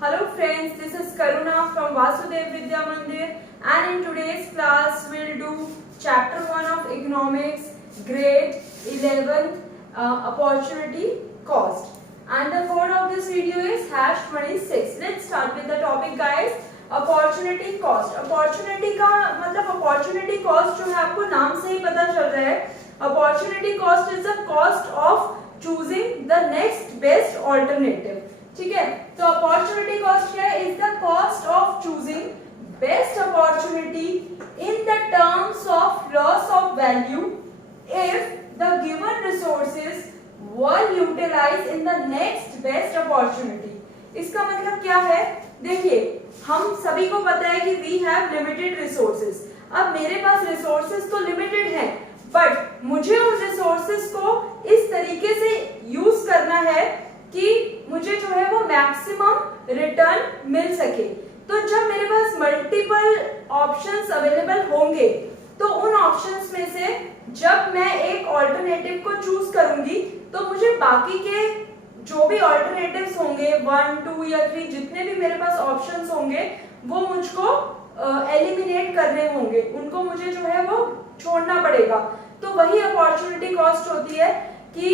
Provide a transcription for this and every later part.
Hello friends, this is Karuna from Vasudev Vidya Mandir, and in today's class we'll do chapter 1 of economics, grade 11, opportunity cost, and the code of this video is #26. Let's start with the topic guys. Opportunity cost, opportunity का मतलब opportunity cost जो है आपको नाम से ही पता चल रहा है. Opportunity cost is the cost of choosing the next best alternative. ठीक है, तो अपॉर्चुनिटी कॉस्ट क्या है? Is the cost of choosing best opportunity in the terms of loss of value if the given resources were utilise in the next best opportunity. इसका मतलब क्या है? देखिए, हम सभी को पता है कि वी हैव लिमिटेड रिसोर्सेज. अब मेरे पास रिसोर्सेज तो लिमिटेड हैं, बट मुझे उन रिसोर्सेज को इस तरीके से यूज करना है कि मुझे जो है वो मैक्सिमम रिटर्न मिल सके. तो जब मेरे पास मल्टीपल ऑप्शंस अवेलेबल होंगे तो उन ऑप्शंस में से जब मैं एक ऑल्टरनेटिव को चूज करूंगी तो मुझे बाकी के जो भी ऑल्टरनेटिव्स होंगे 1, 2 या 3 जितने भी मेरे पास ऑप्शंस होंगे वो मुझको एलिमिनेट करने होंगे, उनको मुझे जो है वो छोड़ना पड़ेगा. तो वही अपॉर्चुनिटी कॉस्ट होती है कि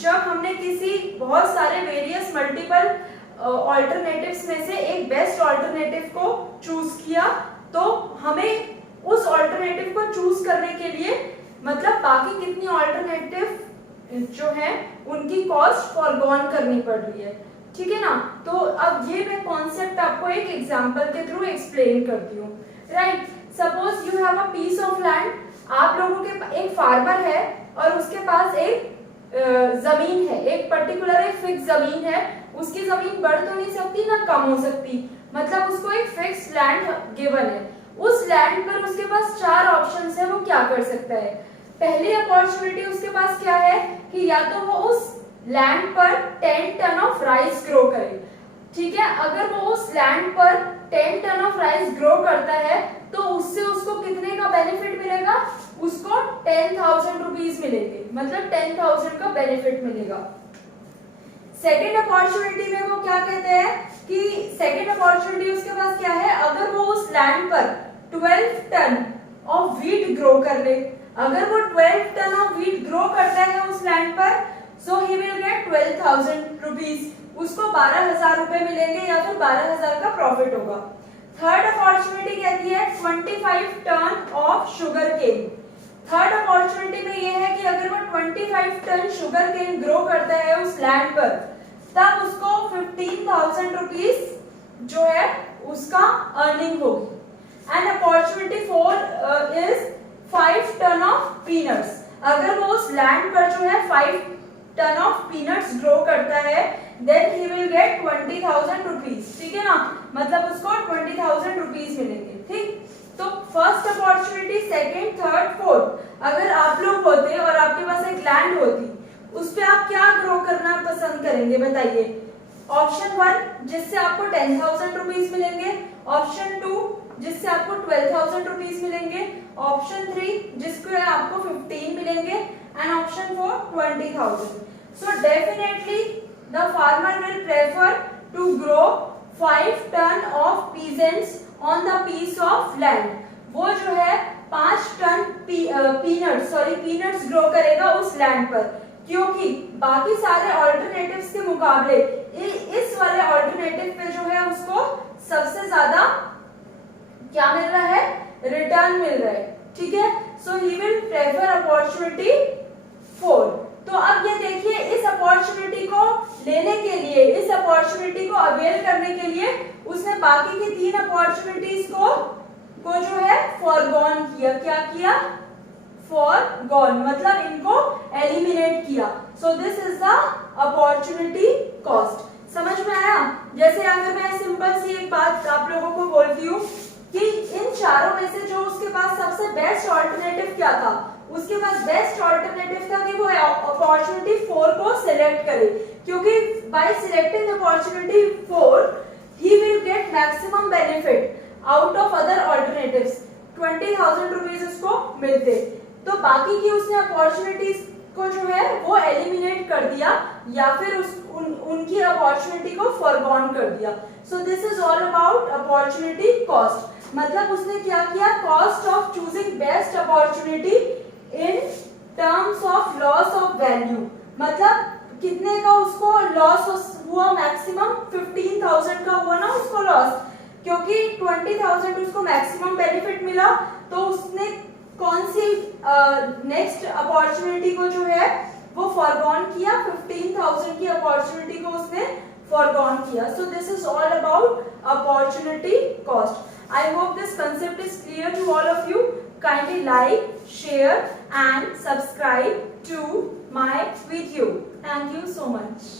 जब हमने किसी बहुत सारे वेरियस मल्टीपल ऑल्टरनेटिव्स में से एक बेस्ट ऑल्टरनेटिव को चूज किया तो हमें उस ऑल्टरनेटिव को चूज करने के लिए मतलब बाकी कितनी ऑल्टरनेटिव जो है उनकी कॉस्ट फॉरगॉन करनी पड़ रही है. ठीक है ना. तो अब ये मैं कॉन्सेप्ट आपको एक एग्जांपल के थ्रू एक्सप्लेन करती हूँ. Right, suppose you have a piece of land. आप लोगों के एक फार्मर है और उसके पास एक जमीन है, एक पर्टिकुलर एक फिक्स जमीन है. उसकी जमीन बढ़ तो नहीं सकती ना कम हो सकती, मतलब उसको एक फिक्स लैंड गिवन है. उस लैंड पर उसके पास 4 ऑप्शंस है. वो क्या कर सकता है? पहली अपॉर्चुनिटी उसके पास क्या है कि या तो वो उस लैंड पर 10 टन ऑफ राइस ग्रो करे. ठीक है, अगर वो उस लैंड पर 10 टन ऑफ राइस ग्रो करता है तो उससे उसको कितने का बेनिफिट मिलेगा? उसको 10,000 रुपीज मिलेंगे, मतलब 10,000 का बेनिफिट मिलेगा. सेकेंड अपॉर्चुनिटी में वो क्या कहते हैं कि सेकेंड अपॉर्चुनिटी उसके पास क्या है? अगर वो उस लैंड पर 12 टन ऑफ व्हीट ग्रो कर ले, अगर वो 12 टन ऑफ व्हीट ग्रो करता है उस लैंड पर, सो ही विल गेट 12,000 रुपीज. उसको 12,000 रुपए मिलेंगे या फिर 12,000 का प्रॉफिट होगा. थर्ड अपॉर्चुनिटी कहती है 25 ton of sugarcane. Third opportunity में ये है कि अगर वो 25 टन शुगर केन ग्रो करता है उस लैंड पर, तब उसको 15,000 रुपीज जो है उसका अर्निंग होगी. And opportunity 4 is 5 ton of peanuts. अगर वो उस लैंड पर जो है 5 टन ऑफ पीनट्स ग्रो करता है, then he will get 20,000 rupees. ठीक है ना, मतलब उसको 20,000 रुपीज मिलेंगे. ठीक, तो first opportunity, second, third, fourth, अगर आप लोग होते और आपके पास एक लैंड होती, उस पे आप क्या ग्रो करना पसंद करेंगे बताइए? ऑप्शन 1 जिससे आपको 10,000 रुपीज मिलेंगे, ऑप्शन 2 जिससे आपको 12,000 रुपीज मिलेंगे, ऑप्शन 3 जिसको आपको 15 मिलेंगे, and option 4 20,000. So definitely the farmer will prefer to grow 5 ton of peasants on the piece of land. वो जो है 5 टन पीनट्स ग्रो करेगा उस लैंड पर, क्योंकि बाकी सारे ऑल्टरनेटिव्स के मुकाबले इस वाले ऑल्टरनेटिव पे जो है उसको सबसे ज्यादा क्या मिल रहा है? रिटर्न मिल रहा है. ठीक है, सो ही विल प्रेफर अपॉर्चुनिटी 4. तो अब ये देखिए, इस अपॉर्चुनिटी को लेने के लिए, इस अपॉर्चुनिटी को अवेल करने के लिए उसने बाकी की 3 अपॉर्चुनिटीज को जो है फॉरगॉन किया. क्या किया? फॉरगॉन, मतलब इनको एलिमिनेट किया. So this is the opportunity cost. समझ में आया? जैसे अगर मैं सिंपल सी एक बात आप लोगों को बोलती हूँ कि इन चारों में से जो उसके पास सबसे बेस्ट ऑल्टरनेटिव क्या था? उसके पास बेस्ट ऑल्टरनेटिव था कि वो अपॉर्चुनिटी 4 को सिलेक्ट करे, क्योंकि bye selecting opportunity 4 he will get maximum benefit out of other alternatives. 20,000 rupees उसको मिलते. तो बाकी की उसने अपॉर्चुनिटीज को जो है वो एलिमिनेट कर दिया, या फिर उनकी अपॉर्चुनिटी को फॉरगॉन कर दिया. So this is all about opportunity cost. मतलब उसने क्या किया, cost of choosing best opportunity in terms of loss of value. मतलब कितने का उसको लॉस हुआ, मैक्सिमम 15,000 का हुआ ना उसको लॉस, क्योंकि 20,000 उसको मैक्सिमम बेनिफिट मिला. तो उसने कौन सी नेक्स्ट अपॉर्चुनिटी को जो है वो फॉरगॉन किया, 15,000 की अपॉर्चुनिटी को उसने फॉरगॉन किया. So this is all about opportunity cost. I hope this concept is clear to all of you. Kindly like, share and subscribe to my video. Thank you so much.